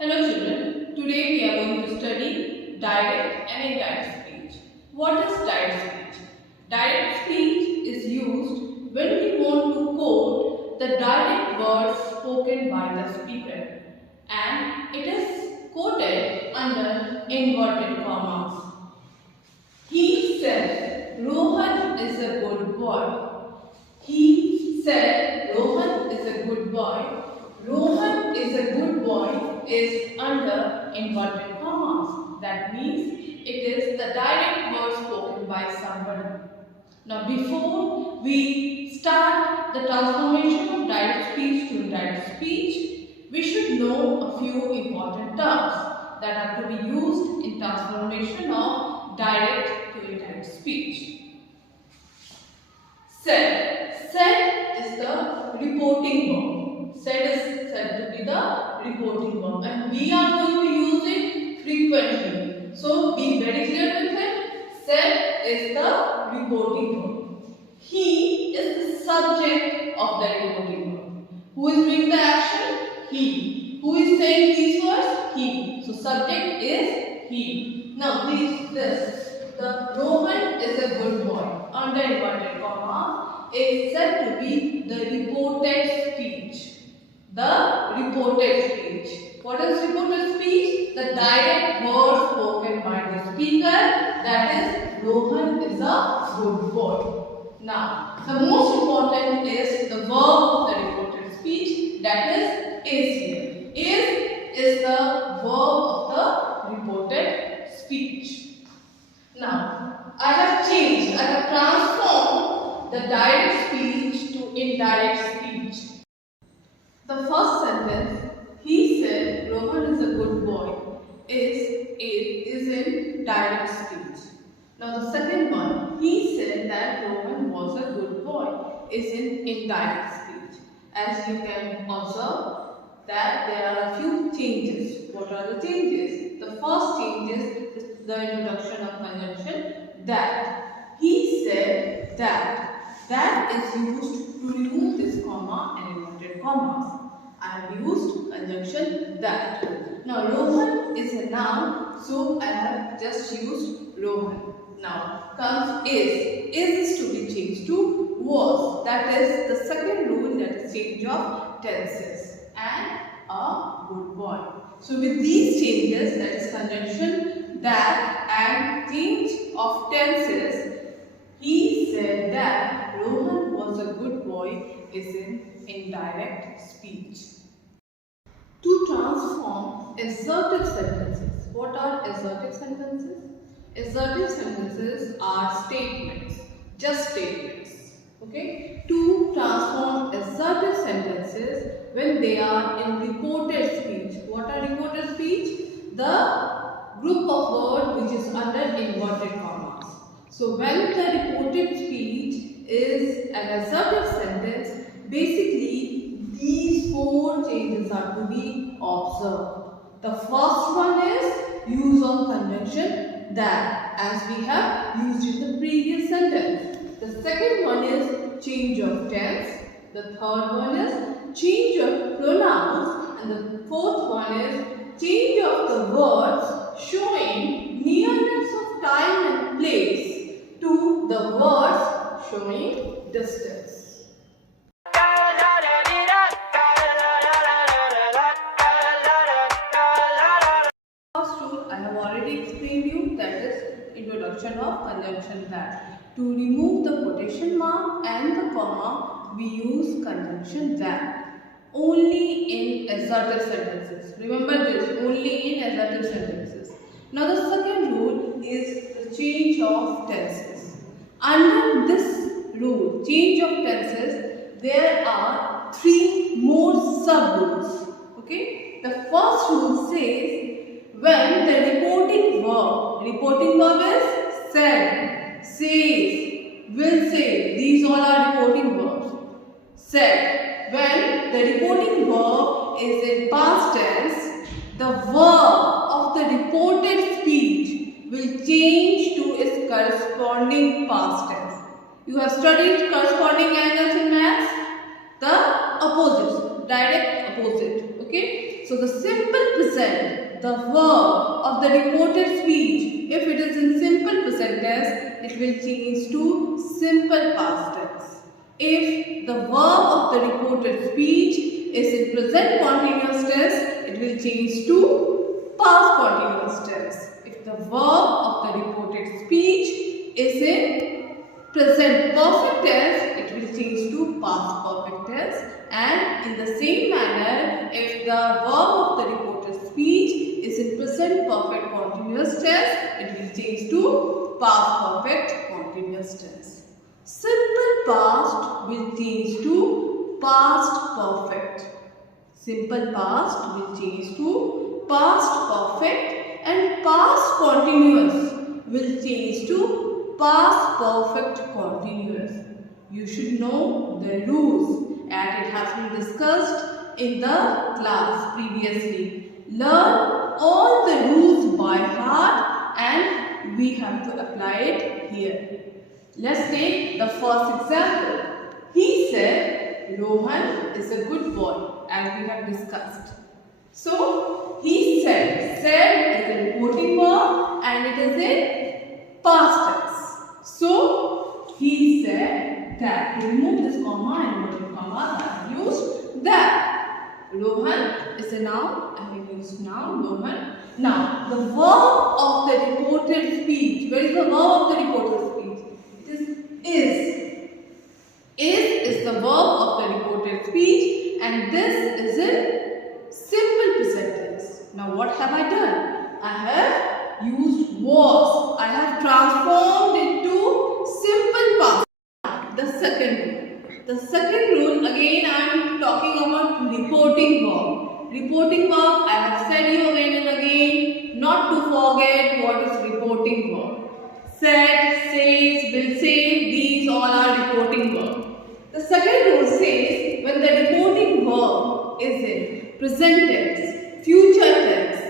Hello children, today we are going to study direct and indirect speech. What is direct speech? Direct speech is used when we want to quote the direct words spoken by the speaker, and it is quoted under inverted commas. He said, Rohan is a good boy. He said, Rohan is a good boy. Rohan is a good boy is under inverted commas. That means it is the direct word spoken by somebody. Now before we start the transformation of direct speech to indirect speech, we should know a few important terms that are to be used in transformation of direct to indirect speech. Said. Said is the reporting verb. Said is said to be the reporting verb, and we are going to use it frequently. So be very clear with it. Said is the reporting verb. He is the subject of the reporting verb. Who is doing the action? He. Who is saying these words? He. So subject is he. Now this. The Rohan is a good boy under inverted comma is said to be the reported speech. The reported speech. What is reported speech? The direct word spoken by the speaker, that is Rohan is a good boy. Now, the most important is the verb of the reported speech, that is here. Is the verb of the reported speech. Now, I have transformed the direct speech to indirect speech. The first sentence, he said Rohan is a good boy, is in direct speech. Now the second one, he said that Rohan was a good boy, is in indirect speech. As you can observe that there are a few changes. What are the changes? The first change is the introduction of conjunction that. He said that. That is used to remove this comma and inverted commas. I have used conjunction that. Now Rohan is a noun, so I have just used Rohan. Now comes is. Is to be changed to was. That is the second rule, that is change of tenses. And a good boy. So with these changes, that is conjunction that and change of tenses, he said that Rohan was a good boy is in indirect speech. To transform assertive sentences. What are assertive sentences? Assertive sentences are statements, just statements. Okay? To transform assertive sentences when they are in reported speech. What are reported speech? The group of words which is under inverted commas. So when the reported speech is an assertive sentence, basically these four changes are to be observed. The first one is use of conjunction that, as we have used in the previous sentence. The second one is change of tense. The third one is change of pronouns. And the fourth one is change of the words showing nearness of time and place to the words showing distance. First rule I have already explained you, that is introduction of conjunction that. To remove the quotation mark and the comma, we use conjunction that. Only in assertive sentences. Remember this, only in assertive sentences. Now the second rule is the change of tenses. Under this rule, change of tenses, there are three more sub-rules. Okay? The first rule says when the reporting verb is said, says, will say, these all are reporting verbs. Said. When the reporting verb is in past tense, the verb of the reported speech will change to its corresponding past tense. You have studied corresponding angles in maths? The opposites, direct opposite. Okay? So the simple present, the verb of the reported speech, if it is in simple present tense, it will change to simple past tense. If the verb of the reported speech is in present continuous tense, it will change to past continuous tense. If the verb of the reported speech is in present perfect tense, it will change to past perfect tense. And in the same manner, if the verb of the reported speech is in present perfect continuous tense, it will change to past perfect continuous tense. Simple past will change to past perfect. Simple past will change to past perfect, and past continuous will change to past perfect continuous. You should know the rules as it has been discussed in the class previously. Learn all the rules by heart and we have to apply it here. Let's take the first example. He said Rohan is a good boy, as we have discussed. So he said is a reporting verb and it is in past tense. So he said that. Remove this comma and inverted comma. I have used that. Rohan is a noun. I have used noun. Rohan. Now the verb of the reported speech. Where is the verb of the reported speech? It is the verb of the reported speech, and this is in simple present tense. Now what have I done? I have used was. I have transformed into simple past. The second rule again I am talking about reporting verb. Reporting verb, I have said you again and again not to forget what is reporting verb. Said, says, will say, these all are reporting verbs. The second rule says when the reporting verb is in present tense, future tense,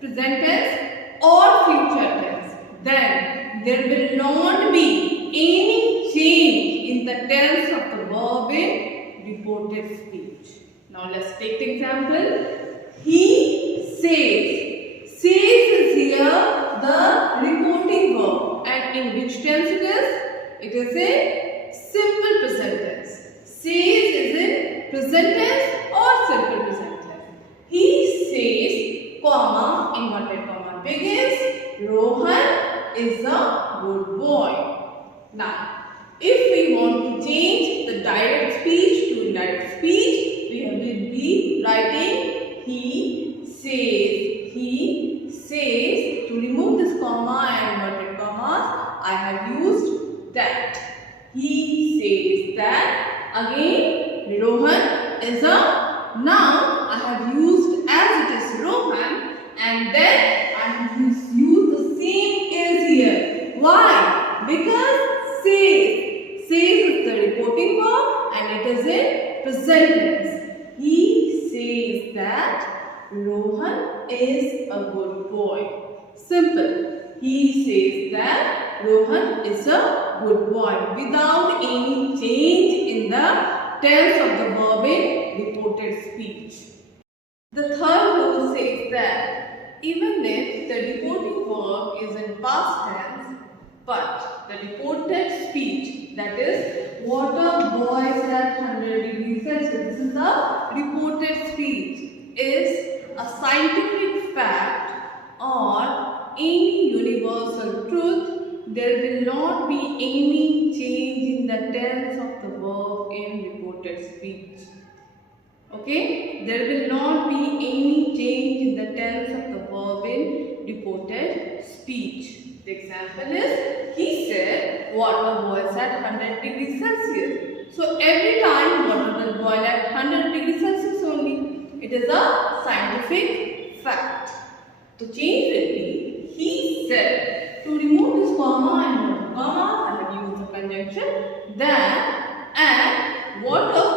present tense or future tense, then there will not be any change in the tense of the verb in reported speech. Now let's take the example. He says. Says is here the reporting verb. And in which tense it is? It is a simple present tense. Says is in present tense or simple present tense. He says, comma, inverted comma begins, Rohan is a good boy. Now, if we want to change the direct speech to indirect speech, we will be writing he says. He says. To remove this comma and inverted commas, I have used that. He says that. Again, Rohan is a noun. I have used as it is Rohan, and then I have used the same is here. Why? Because says is the reporting verb and it is in present tense. He says that Rohan is a good boy. Simple. He says that Rohan is a good boy without any change in the tense of the verb in reported speech. The third rule says that even if the reporting verb is in past tense, but the reported speech, that is water boils at 100 degrees Celsius, this is the reported speech, is a scientific fact or any universal truth, there will not be any change in the tense of the verb in reported speech. Okay, there will not be any change in the tense of the verb in reported speech. The example is, he said water boils at 100 degrees Celsius. So every time water will boil at 100 degrees Celsius only. It is a scientific fact. To change will be, he said. To remove this comma and comma, I have used the conjunction then and water,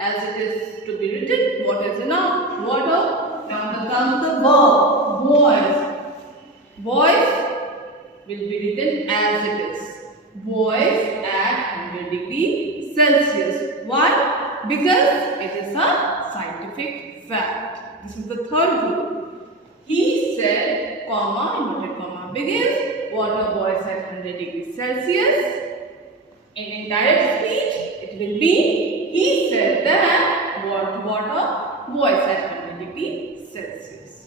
as it is to be written. What is a noun? Water. Now comes the verb boils. Boils will be written as it is. Boils at 100 degrees Celsius. Why? Because it is a scientific fact. This is the third rule. He said, comma, inverted comma begins, water boils at 100 degrees Celsius. In indirect speech, it will be, he said that water boils at 100 degrees Celsius.